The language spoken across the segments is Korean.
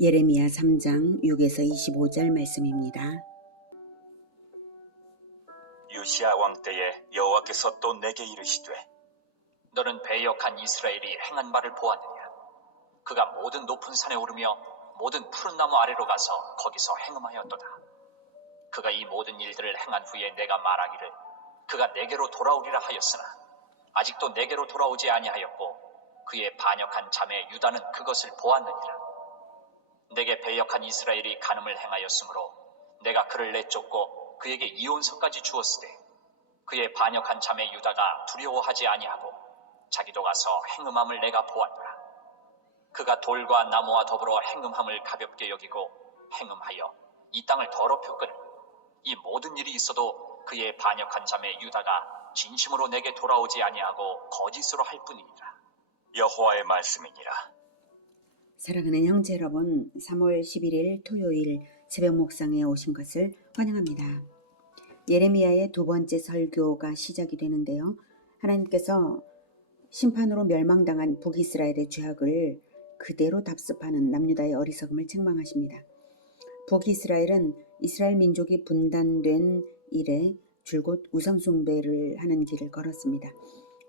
예레미야 3장 6에서 25절 말씀입니다. 요시야 왕 때에 여호와께서 또 내게 이르시되 너는 배역한 이스라엘이 행한 바를 보았느냐? 그가 모든 높은 산에 오르며 모든 푸른 나무 아래로 가서 거기서 행음하였도다. 그가 이 모든 일들을 행한 후에 내가 말하기를 그가 내게로 돌아오리라 하였으나 아직도 내게로 돌아오지 아니하였고 그의 반역한 자매 유다는 그것을 보았느니라. 내게 배역한 이스라엘이 간음을 행하였으므로 내가 그를 내쫓고 그에게 이혼서까지 주었으되 그의 반역한 자매 유다가 두려워하지 아니하고 자기도 가서 행음함을 내가 보았노라. 그가 돌과 나무와 더불어 행음함을 가볍게 여기고 행음하여 이 땅을 더럽혔거늘 이 모든 일이 있어도 그의 반역한 자매 유다가 진심으로 내게 돌아오지 아니하고 거짓으로 할 뿐이니라. 여호와의 말씀이니라. 사랑하는 형제 여러분, 3월 11일 토요일 새벽 묵상에 오신 것을 환영합니다. 예레미야의 두 번째 설교가 시작이 되는데요. 하나님께서 심판으로 멸망당한 북이스라엘의 죄악을 그대로 답습하는 남유다의 어리석음을 책망하십니다. 북이스라엘은 이스라엘 민족이 분단된 이래 줄곧 우상숭배를 하는 길을 걸었습니다.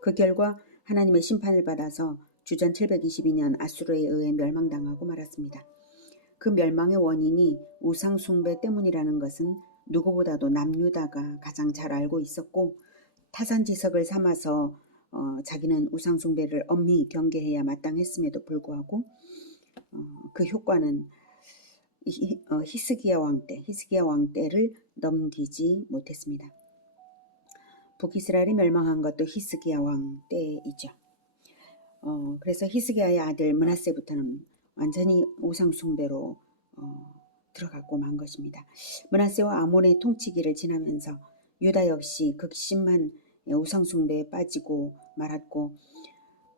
그 결과 하나님의 심판을 받아서 주전 722년 아수르에 의해 멸망당하고 말았습니다. 그 멸망의 원인이 우상숭배 때문이라는 것은 누구보다도 남유다가 가장 잘 알고 있었고 타산지석을 삼아서 자기는 우상숭배를 엄히 경계해야 마땅했음에도 불구하고 그 효과는 히스기야 왕 때를 넘기지 못했습니다. 북이스라엘이 멸망한 것도 히스기야 왕 때이죠. 그래서 히스기야의 아들 므낫세부터는 완전히 우상숭배로 들어갔고 만 것입니다. 므낫세와 아몬의 통치기를 지나면서 유다 역시 극심한 우상숭배에 빠지고 말았고,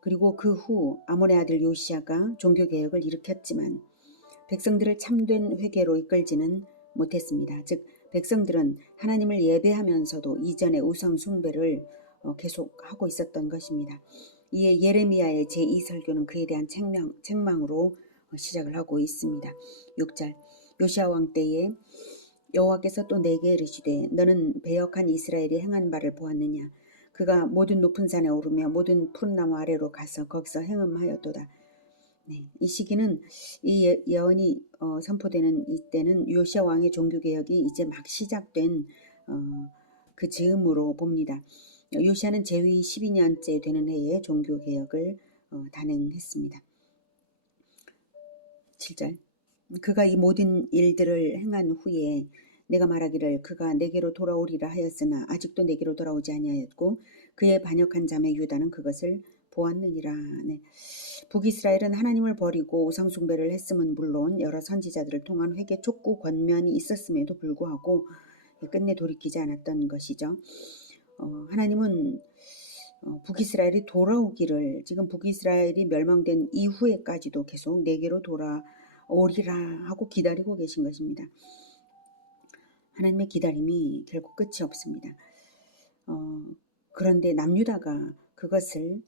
그리고 그 후 아몬의 아들 요시야가 종교개혁을 일으켰지만 백성들을 참된 회개로 이끌지는 못했습니다. 즉 백성들은 하나님을 예배하면서도 이전의 우상숭배를 계속하고 있었던 것입니다. 이에 예레미야의 제2설교는 그에 대한 책망으로 시작을 하고 있습니다. 6절 요시야 왕 때에 여호와께서 또 내게 이르시되 너는 배역한 이스라엘이 행한 바를 보았느냐? 그가 모든 높은 산에 오르며 모든 푸른 나무 아래로 가서 거기서 행음하였도다. 이 시기는 이 예언이 선포되는 이때는 요시야 왕의 종교개혁이 이제 막 시작된 그 즈음으로 봅니다. 요시야는 재위 12년째 되는 해에 종교개혁을 단행했습니다. 7절 그가 이 모든 일들을 행한 후에 내가 말하기를 그가 내게로 돌아오리라 하였으나 아직도 내게로 돌아오지 아니하였고 그의 반역한 자매 유다는 그것을 보았느니라. 북이스라엘은 하나님을 버리고 우상숭배를 했음은 물론 여러 선지자들을 통한 회개 촉구 권면이 있었음에도 불구하고 끝내 돌이키지 않았던 것이죠. 하나님은 북이스라엘이 돌아오기를 지금 북이스라엘이 멸망된 이후에까지도 계속 내게로 돌아오리라 하고 기다리고 계신 것입니다. 하나님의 기다림이 결국 끝이 없습니다. 그런데 남유다가 그것을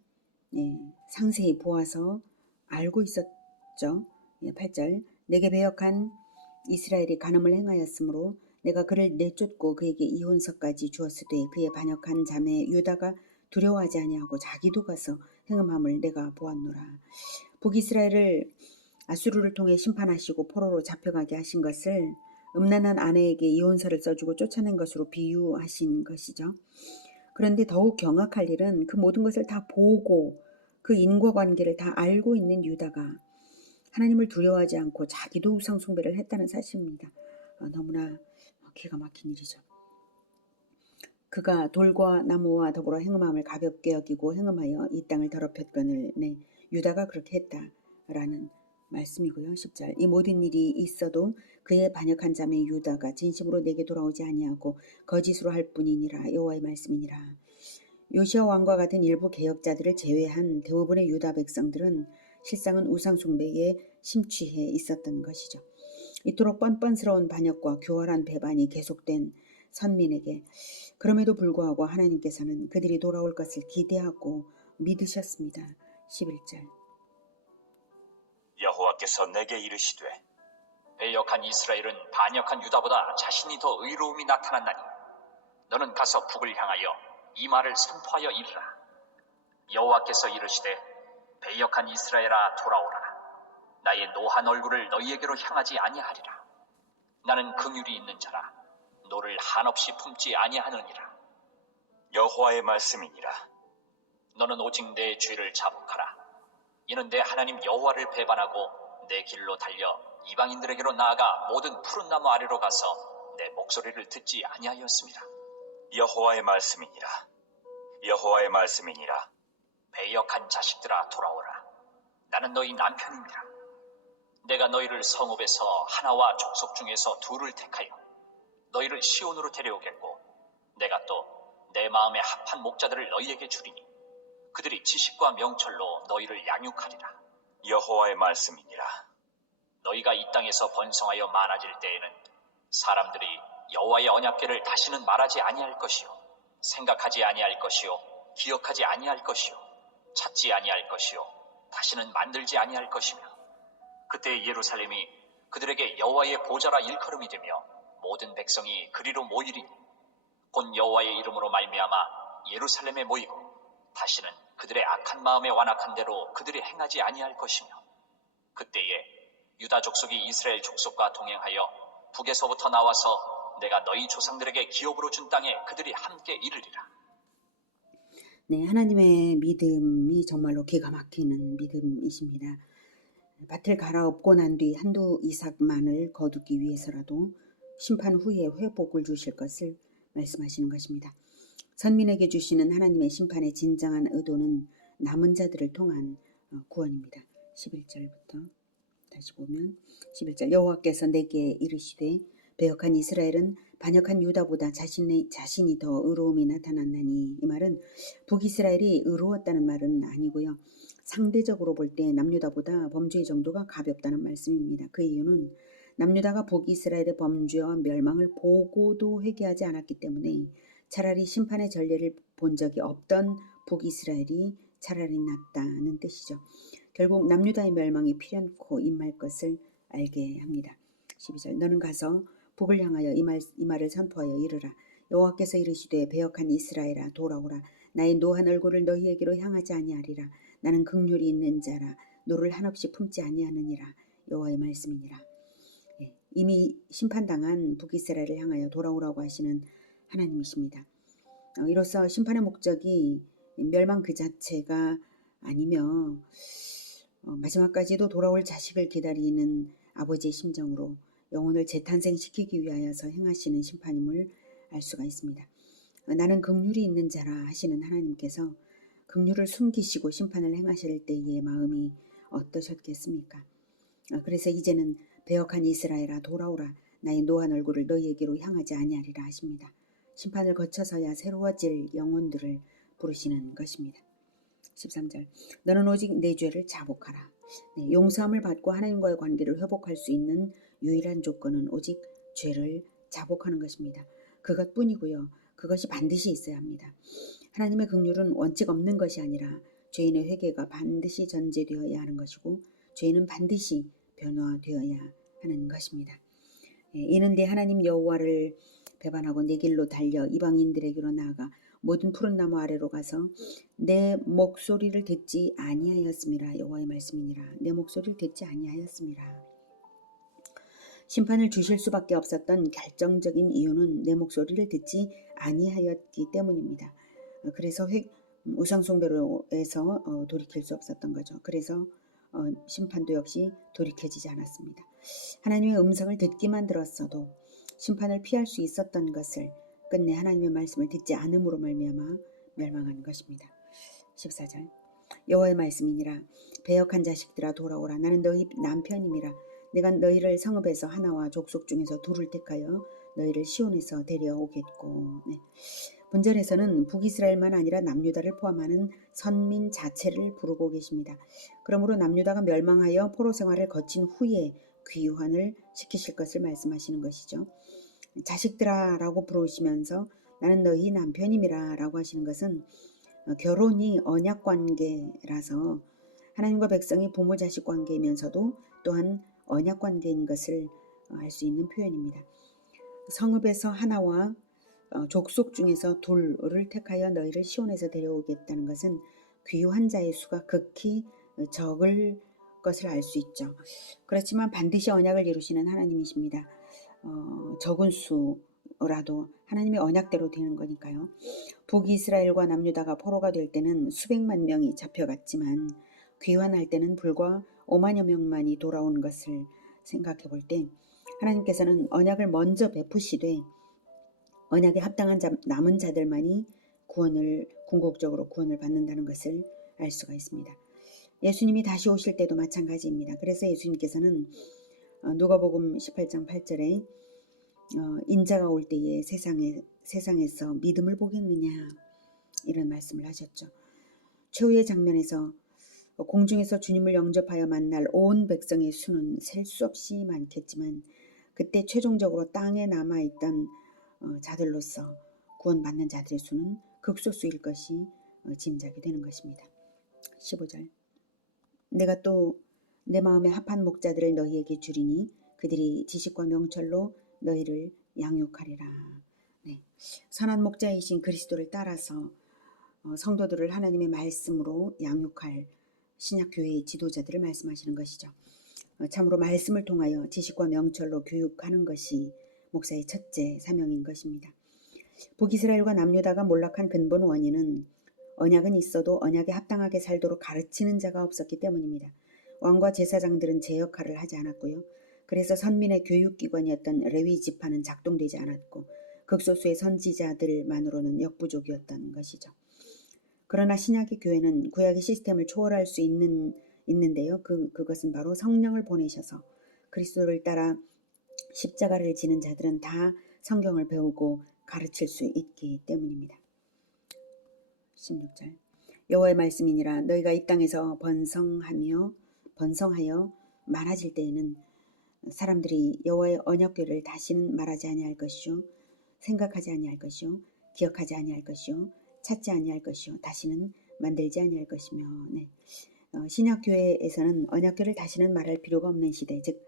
상세히 보아서 알고 있었죠. 8절 내게 배역한 이스라엘이 간음을 행하였으므로 내가 그를 내쫓고 그에게 이혼서까지 주었으되 그의 반역한 자매 유다가 두려워하지 아니하고 자기도 가서 행음함을 내가 보았노라. 북이스라엘을 아수르를 통해 심판하시고 포로로 잡혀가게 하신 것을 음란한 아내에게 이혼서를 써주고 쫓아낸 것으로 비유하신 것이죠. 그런데 더욱 경악할 일은 그 모든 것을 다 보고 그 인과관계를 다 알고 있는 유다가 하나님을 두려워하지 않고 자기도 우상숭배를 했다는 사실입니다. 너무나 기가 막힌 일이죠. 그가 돌과 나무와 더불어 행음함을 가볍게 여기고 행음하여 이 땅을 더럽혔거늘 유다가 그렇게 했다라는 말씀이고요. 10절 이 모든 일이 있어도 그의 반역한 자매 유다가 진심으로 내게 돌아오지 아니하고 거짓으로 할 뿐이니라. 여호와의 말씀이니라. 요시야 왕과 같은 일부 개혁자들을 제외한 대부분의 유다 백성들은 실상은 우상숭배에 심취해 있었던 것이죠. 이토록 뻔뻔스러운 반역과 교활한 배반이 계속된 선민에게 그럼에도 불구하고 하나님께서는 그들이 돌아올 것을 기대하고 믿으셨습니다. 11절 여호와께서 내게 이르시되 배역한 이스라엘은 반역한 유다보다 자신이 더 의로움이 나타났나니 너는 가서 북을 향하여 이 말을 선포하여 이르라. 여호와께서 이르시되 배역한 이스라엘아 돌아오라. 나의 노한 얼굴을 너희에게로 향하지 아니하리라. 나는 긍휼이 있는 자라 너를 한없이 품지 아니하느니라. 여호와의 말씀이니라. 너는 오직 내 죄를 자복하라. 이는 내 하나님 여호와를 배반하고 내 길로 달려 이방인들에게로 나아가 모든 푸른 나무 아래로 가서 내 목소리를 듣지 아니하였습니다. 여호와의 말씀이니라. 여호와의 말씀이니라. 배역한 자식들아 돌아오라. 나는 너희 남편입니다. 내가 너희를 성읍에서 하나와 족속 중에서 둘을 택하여 너희를 시온으로 데려오겠고 내가 또 내 마음에 합한 목자들을 너희에게 주리니 그들이 지식과 명철로 너희를 양육하리라. 여호와의 말씀이니라. 너희가 이 땅에서 번성하여 많아질 때에는 사람들이 여호와의 언약궤를 다시는 말하지 아니할 것이요 생각하지 아니할 것이요 기억하지 아니할 것이요 찾지 아니할 것이요 다시는 만들지 아니할 것이며 그때 예루살렘이 그들에게 여호와의 보좌라 일컬음이 되며 모든 백성이 그리로 모이리니 곧 여호와의 이름으로 말미암아 예루살렘에 모이고 다시는 그들의 악한 마음에 완악한 대로 그들이 행하지 아니할 것이며 그때에 유다 족속이 이스라엘 족속과 동행하여 북에서부터 나와서 내가 너희 조상들에게 기업으로 준 땅에 그들이 함께 이르리라. 네, 하나님의 믿음이 정말로 기가 막히는 믿음이십니다. 밭을 갈아엎고 난 뒤 한두 이삭만을 거두기 위해서라도 심판 후에 회복을 주실 것을 말씀하시는 것입니다. 선민에게 주시는 하나님의 심판의 진정한 의도는 남은 자들을 통한 구원입니다. 11절부터 다시 보면 11절 여호와께서 내게 이르시되 배역한 이스라엘은 반역한 유다보다 자신이 더 의로움이 나타났나니 이 말은 북이스라엘이 의로웠다는 말은 아니고요. 상대적으로 볼 때 남유다보다 범죄의 정도가 가볍다는 말씀입니다. 그 이유는 남유다가 북이스라엘의 범죄와 멸망을 보고도 회개하지 않았기 때문에 차라리 심판의 전례를 본 적이 없던 북이스라엘이 차라리 낫다는 뜻이죠. 결국 남유다의 멸망이 필연코 임할 것을 알게 합니다. 12절 너는 가서 북을 향하여 이 말을 선포하여 이르라. 여호와께서 이르시되 배역한 이스라엘아 돌아오라. 나의 노한 얼굴을 너희에게로 향하지 아니하리라. 나는 긍휼이 있는 자라 너를 한없이 품지 아니하느니라. 여호와의 말씀이니라. 이미 심판당한 북이스라엘을 향하여 돌아오라고 하시는 하나님이십니다. 이로써 심판의 목적이 멸망 그 자체가 아니며 마지막까지도 돌아올 자식을 기다리는 아버지의 심정으로 영혼을 재탄생시키기 위하여서 행하시는 심판임을 알 수가 있습니다. 나는 긍휼이 있는 자라 하시는 하나님께서 긍휼을 숨기시고 심판을 행하실 때의 마음이 어떠셨겠습니까? 그래서 이제는 배역한 이스라엘아 돌아오라. 나의 노한 얼굴을 너희에게로 향하지 아니하리라 하십니다. 심판을 거쳐서야 새로워질 영혼들을 부르시는 것입니다. 13절 너는 오직 내 죄를 자복하라. 네, 용서함을 받고 하나님과의 관계를 회복할 수 있는 유일한 조건은 오직 죄를 자복하는 것입니다. 그것뿐이고요. 그것이 반드시 있어야 합니다. 하나님의 긍휼은 원칙 없는 것이 아니라 죄인의 회개가 반드시 전제되어야 하는 것이고 죄인은 반드시 변화되어야 하는 것입니다. 이는 내 하나님 여호와를 배반하고 내 길로 달려 이방인들에게로 나아가 모든 푸른 나무 아래로 가서 내 목소리를 듣지 아니하였음이라. 여호와의 말씀이니라. 내 목소리를 듣지 아니하였음이라. 심판을 주실 수밖에 없었던 결정적인 이유는 내 목소리를 듣지 아니하였기 때문입니다. 그래서 우상숭배로에서 돌이킬 수 없었던 거죠. 그래서 심판도 역시 돌이켜지지 않았습니다. 하나님의 음성을 듣기만 들었어도 심판을 피할 수 있었던 것을 끝내 하나님의 말씀을 듣지 않음으로 말미암아 멸망하는 것입니다. 14절 여호와의 말씀이니라. 배역한 자식들아 돌아오라. 나는 너희 남편임이라. 내가 너희를 성읍에서 하나와 족속 중에서 둘을 택하여 너희를 시온에서 데려오겠고. 네. 본절에서는 북이스라엘만 아니라 남유다를 포함하는 선민 자체를 부르고 계십니다. 그러므로 남유다가 멸망하여 포로 생활을 거친 후에 귀환을 시키실 것을 말씀하시는 것이죠. 자식들아 라고 부르시면서 나는 너희 남편임이라 라고 하시는 것은 결혼이 언약관계라서 하나님과 백성이 부모 자식 관계이면서도 또한 언약관계인 것을 알 수 있는 표현입니다. 성읍에서 하나와 족속 중에서 둘을 택하여 너희를 시온에서 데려오겠다는 것은 귀한 자의 수가 극히 적을 것을 알 수 있죠. 그렇지만 반드시 언약을 이루시는 하나님이십니다. 적은 수라도 하나님의 언약대로 되는 거니까요. 북이스라엘과 남유다가 포로가 될 때는 수백만 명이 잡혀갔지만 귀환할 때는 불과 5만여 명만이 돌아온 것을 생각해 볼 때 하나님께서는 언약을 먼저 베푸시되 언약에 합당한 남은 자들만이 궁극적으로 구원을 받는다는 것을 알 수가 있습니다. 예수님이 다시 오실 때도 마찬가지입니다. 그래서 예수님께서는 누가복음 18장 8절에 인자가 올 때에 세상에서 믿음을 보겠느냐 이런 말씀을 하셨죠. 최후의 장면에서 공중에서 주님을 영접하여 만날 온 백성의 수는 셀 수 없이 많겠지만 그때 최종적으로 땅에 남아있던 자들로서 구원받는 자들의 수는 극소수일 것이 짐작이 되는 것입니다. 15절 내가 또 내 마음에 합한 목자들을 너희에게 주리니 그들이 지식과 명철로 너희를 양육하리라. 네. 선한 목자이신 그리스도를 따라서 성도들을 하나님의 말씀으로 양육할 신약교회의 지도자들을 말씀하시는 것이죠. 참으로 말씀을 통하여 지식과 명철로 교육하는 것이 목사의 첫째 사명인 것입니다. 북이스라엘과 남유다가 몰락한 근본 원인은 언약은 있어도 언약에 합당하게 살도록 가르치는 자가 없었기 때문입니다. 왕과 제사장들은 제 역할을 하지 않았고요. 그래서 선민의 교육기관이었던 레위 지파는 작동되지 않았고 극소수의 선지자들만으로는 역부족이었던 것이죠. 그러나 신약의 교회는 구약의 시스템을 초월할 수 있는데요. 그것은 바로 성령을 보내셔서 그리스도를 따라 십자가를 지는 자들은 다 성경을 배우고 가르칠 수 있기 때문입니다. 16절 여호와의 말씀이니라 너희가 이 땅에서 번성하여 많아질 때에는 사람들이 여호와의 언약궤를 다시는 말하지 아니할 것이요 생각하지 아니할 것이요 기억하지 아니할 것이요 찾지 아니할 것이요 다시는 만들지 아니할 것이며 신약교회에서는 언약궤를 다시는 말할 필요가 없는 시대 즉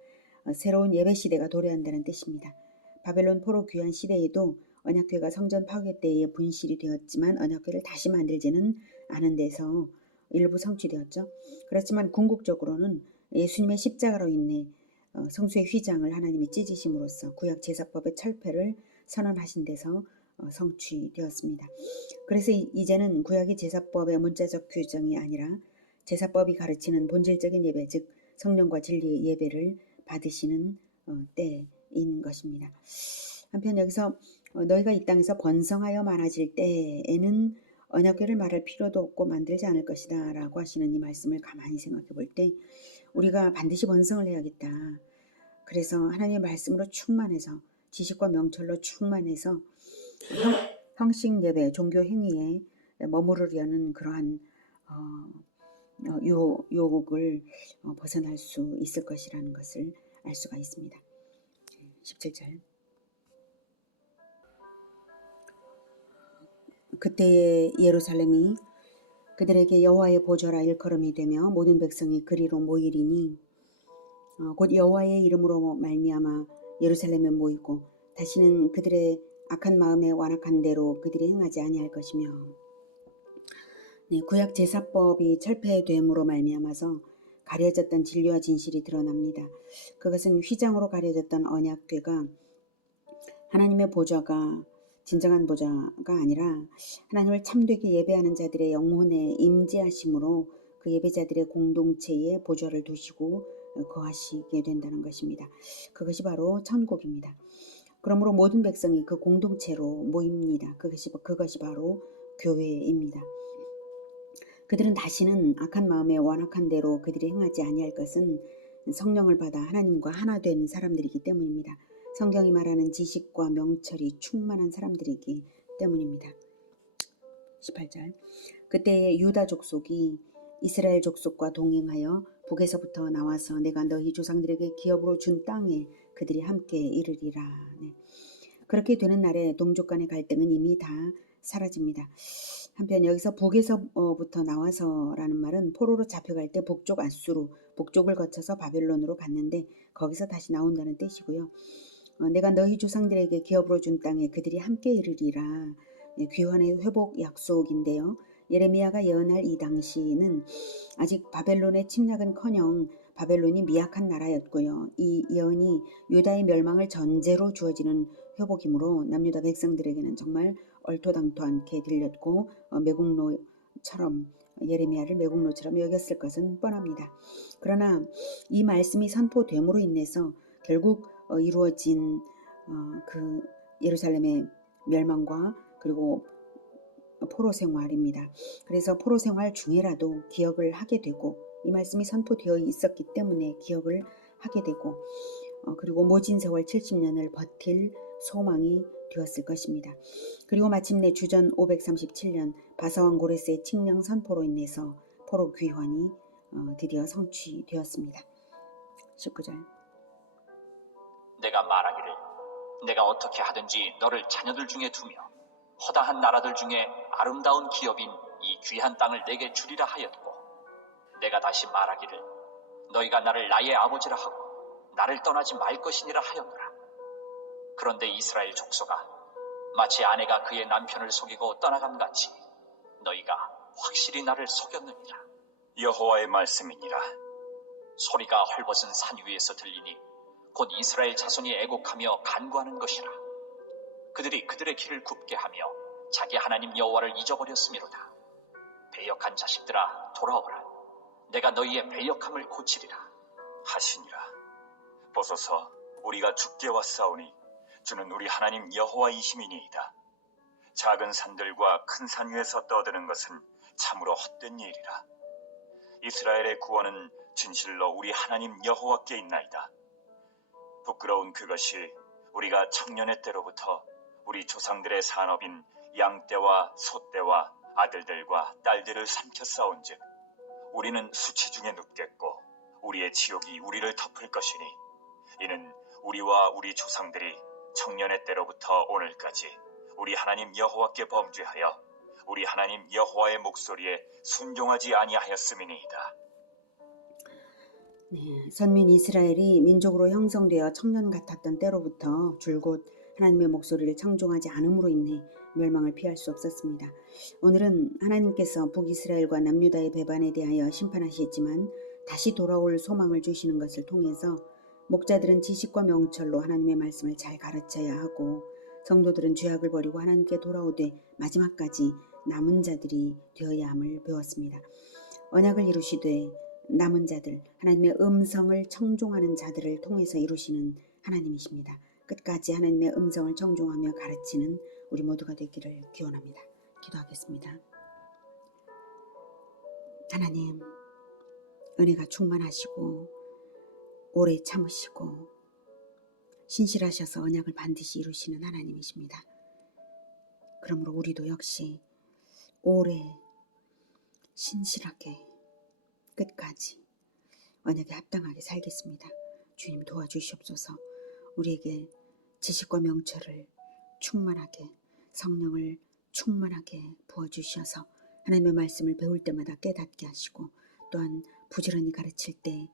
새로운 예배 시대가 도래한다는 뜻입니다. 바벨론 포로 귀환 시대에도 언약궤가 성전 파괴 때에 분실이 되었지만 언약궤를 다시 만들지는 않은 데서 일부 성취되었죠. 그렇지만 궁극적으로는 예수님의 십자가로 인해 성수의 휘장을 하나님이 찢으심으로써 구약 제사법의 철폐를 선언하신 데서 성취되었습니다. 그래서 이제는 구약의 제사법의 문자적 규정이 아니라 제사법이 가르치는 본질적인 예배 즉 성령과 진리의 예배를 받으시는 때인 것입니다. 한편 여기서 너희가 이 땅에서 번성하여 많아질 때에는 언약궤를 말할 필요도 없고 만들지 않을 것이다 라고 하시는 이 말씀을 가만히 생각해 볼 때 우리가 반드시 번성을 해야겠다. 그래서 하나님의 말씀으로 충만해서 지식과 명철로 충만해서 형식 예배, 종교 행위에 머무르려는 그러한 유혹을 벗어날 수 있을 것이라는 것을 알 수가 있습니다. 17절 그때의 예루살렘이 그들에게 여호와의 보좌라 일컬음이 되며 모든 백성이 그리로 모이리니 곧 여호와의 이름으로 말미암아 예루살렘에 모이고 다시는 그들의 악한 마음에 완악한 대로 그들이 행하지 아니할 것이며 구약 제사법이 철폐됨으로 말미암아서 가려졌던 진리와 진실이 드러납니다. 그것은 휘장으로 가려졌던 언약궤가 하나님의 보좌가 진정한 보좌가 아니라 하나님을 참되게 예배하는 자들의 영혼에 임재하심으로 그 예배자들의 공동체에 보좌를 두시고 거하시게 된다는 것입니다. 그것이 바로 천국입니다. 그러므로 모든 백성이 그 공동체로 모입니다. 그것이 바로 교회입니다. 그들은 다시는 악한 마음에 완악한 대로 그들이 행하지 아니할 것은 성령을 받아 하나님과 하나 된 사람들이기 때문입니다. 성경이 말하는 지식과 명철이 충만한 사람들이기 때문입니다. 18절 그때의 유다 족속이 이스라엘 족속과 동행하여 북에서부터 나와서 내가 너희 조상들에게 기업으로 준 땅에 그들이 함께 이르리라. 그렇게 되는 날에 동족 간의 갈등은 이미 다 사라집니다. 한편 여기서 북에서부터 나와서라는 말은 포로로 잡혀갈 때 북쪽 아수르, 북쪽을 거쳐서 바벨론으로 갔는데 거기서 다시 나온다는 뜻이고요. 내가 너희 조상들에게 기업으로 준 땅에 그들이 함께 이르리라. 귀환의 회복 약속인데요. 예레미야가 예언할 이 당시는 아직 바벨론의 침략은커녕 바벨론이 미약한 나라였고요. 이 예언이 유다의 멸망을 전제로 주어지는 회복이므로 남유다 백성들에게는 정말 얼토당토 않게 들렸고 매국노처럼 예레미야를 매국노처럼 여겼을 것은 뻔합니다. 그러나 이 말씀이 선포됨으로 인해서 결국 이루어진 그 예루살렘의 멸망과 그리고 포로 생활입니다. 그래서 포로 생활 중에라도 기억을 하게 되고 이 말씀이 선포되어 있었기 때문에 기억을 하게 되고 그리고 모진 세월 70년을 버틸 소망이 되었을 것입니다. 그리고 마침내 주전 537년 바사왕 고레스의 칙령 선포로 인해서 포로 귀환이 드디어 성취되었습니다. 19절 내가 말하기를 내가 어떻게 하든지 너를 자녀들 중에 두며 허다한 나라들 중에 아름다운 기업인 이 귀한 땅을 내게 주리라 하였고 내가 다시 말하기를 너희가 나를 나의 아버지라 하고 나를 떠나지 말 것이니라 하였노라. 그런데 이스라엘 족속아 마치 아내가 그의 남편을 속이고 떠나감같이 너희가 확실히 나를 속였느니라. 여호와의 말씀이니라. 소리가 헐벗은 산 위에서 들리니 곧 이스라엘 자손이 애곡하며 간구하는 것이라. 그들이 그들의 길을 굽게 하며 자기 하나님 여호와를 잊어버렸음이로다. 배역한 자식들아 돌아오라. 내가 너희의 배역함을 고치리라 하시니라. 보소서 우리가 주께 왔사오니 주는 우리 하나님 여호와이심이니이다. 작은 산들과 큰 산 위에서 떠드는 것은 참으로 헛된 일이라. 이스라엘의 구원은 진실로 우리 하나님 여호와께 있나이다. 부끄러운 그것이 우리가 청년의 때로부터 우리 조상들의 산업인 양떼와 소떼와 아들들과 딸들을 삼켰사온즉 우리는 수치 중에 눕겠고 우리의 지옥이 우리를 덮을 것이니 이는 우리와 우리 조상들이 청년의 때로부터 오늘까지 우리 하나님 여호와께 범죄하여 우리 하나님 여호와의 목소리에 순종하지 아니하였음이니이다. 선민 이스라엘이 민족으로 형성되어 청년 같았던 때로부터 줄곧 하나님의 목소리를 청종하지 않음으로 인해 멸망을 피할 수 없었습니다. 오늘은 하나님께서 북이스라엘과 남유다의 배반에 대하여 심판하시지만 다시 돌아올 소망을 주시는 것을 통해서 목자들은 지식과 명철로 하나님의 말씀을 잘 가르쳐야 하고 성도들은 죄악을 버리고 하나님께 돌아오되 마지막까지 남은 자들이 되어야 함을 배웠습니다. 언약을 이루시되 남은 자들, 하나님의 음성을 청종하는 자들을 통해서 이루시는 하나님이십니다. 끝까지 하나님의 음성을 청종하며 가르치는 우리 모두가 되기를 기원합니다. 기도하겠습니다. 하나님, 은혜가 충만하시고 오래 참으시고 신실하셔서 언약을 반드시 이루시는 하나님이십니다. 그러므로 우리도 역시 오래 신실하게 끝까지 언약에 합당하게 살겠습니다. 주님 도와주시옵소서. 우리에게 지식과 명철을 충만하게 성령을 충만하게 부어주셔서 하나님의 말씀을 배울 때마다 깨닫게 하시고 또한 부지런히 가르칠 때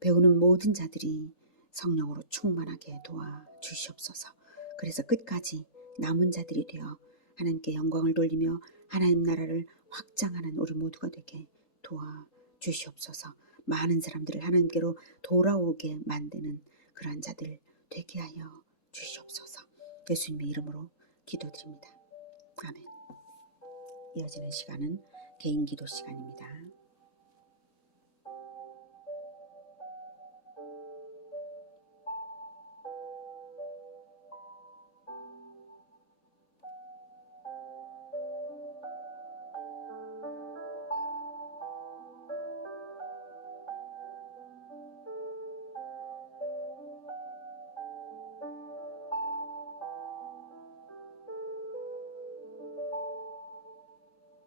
배우는 모든 자들이 성령으로 충만하게 도와주시옵소서. 그래서 끝까지 남은 자들이 되어 하나님께 영광을 돌리며 하나님 나라를 확장하는 우리 모두가 되게 도와주시옵소서. 많은 사람들을 하나님께로 돌아오게 만드는 그러한 자들 되게 하여 주시옵소서. 예수님의 이름으로 기도드립니다. 아멘. 이어지는 시간은 개인 기도 시간입니다.